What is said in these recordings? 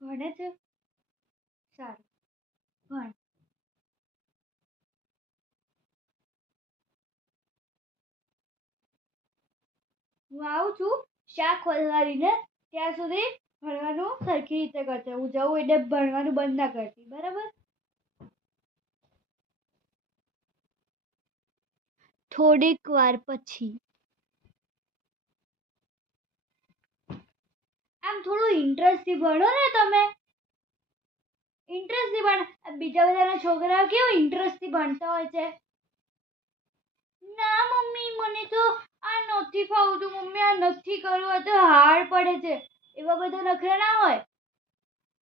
ભણે છે? સારું, ભણ. હું આવું છું શાક ખોલવાડીને, ત્યાં સુધી ભણવાનું સરખી રીતે કરજે. હું જઉં એટલે ભણવાનું બંધ ના કરતી, બરાબર? થોડીક વાર પછી. આમ થોડું ઇન્ટરેસ્ટથી ભણો ને તમે. ઇન્ટરેસ્ટથી ભણ. બીજા બધાના છોકરાઓ કેવું ઇન્ટરેસ્ટથી ભણતા હોય છે. ના મમ્મી, મને તો આ નથી ફાવતું. મમ્મી, આ નથી કરવું, આ તો હાર્ડ પડે છે. એવા બધા નખરા ના હોય.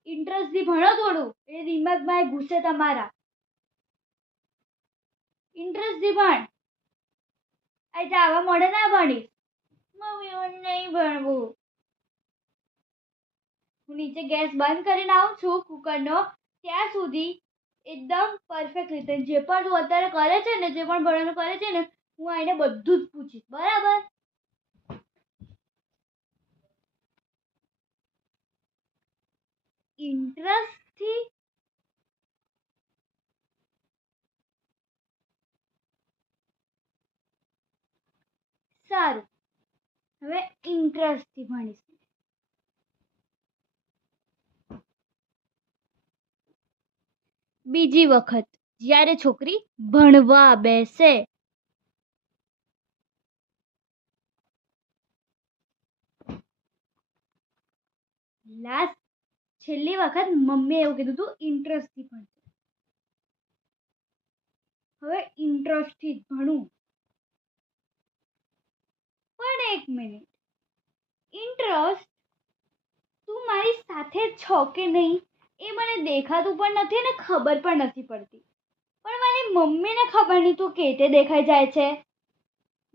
ઇન્ટરેસ્ટથી ભણો થોડું, એ દિમાગમાં એ ઘૂસે તમારા. ઇન્ટરેસ્ટથી ભણ. આ આવા મોડે ના ભણીશ. મમ્મી, મને નહીં ભણવું. હું નીચે ગેસ બંધ કરીને આવું છું કુકરનો, ત્યાં સુધી એકદમ પરફેક્ટ રીતે જે પણ તું અત્યારે કરે છે ને, જે પણ ભણવાનું કરે છે ને, હું આઈને બધું જ પૂછીશ, બરાબર? ઇન્ટરેસ્ટથી. સારું, હવે ઇન્ટરેસ્ટથી ભણીશ. બીજી વખત જ્યારે છોકરી ભણવા બેસે, છેલ્લી વખત મમ્મીએ એવું કીધું તું ઇન્ટરેસ્ટથી ભણશે. હવે ઇન્ટરેસ્ટથી જ ભણું. પણ એક મિનિટ, ઇન્ટરેસ્ટ, તું મારી સાથે છો કે નહીં એ મને દેખાતું પણ નથી ને ખબર પણ નથી પડતી. પણ મારી મમ્મીને ખબર નહીં તું કેતે દેખાઈ જાય છે.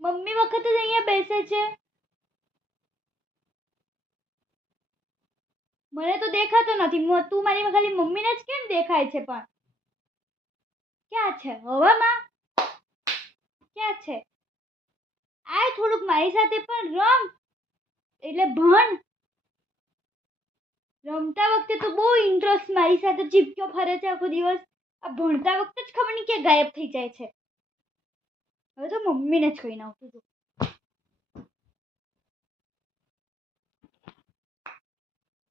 મમ્મી વખત જ અહીંયા બેસે છે. મને તો દેખાતો નથી. તું મારી ખાલી મમ્મીને જ કેમ દેખાય છે? પણ ક્યાં છે? હવામાં ક્યાં છે? આ થોડુંક મારી સાથે પણ રમ, એટલે ભણ. રમતા વખતે તો બહુ ઇન્ટરેસ્ટ મારી સાથે ચીપક્યો ફરે છે આખો દિવસ. આ ભણતા વખતે જ ખબર નહીં ક્યાં ગાયબ થઈ જાય છે. હવે તો મમ્મીને જ કહીને આવતું હતું.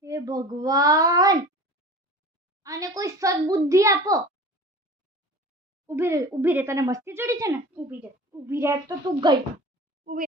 હે ભગવાન, આને કોઈ સદબુદ્ધિ આપો. ઊભી રહે, તને મસ્તી ચડી છે ને? ઊભી રહે તો તું ગઈ.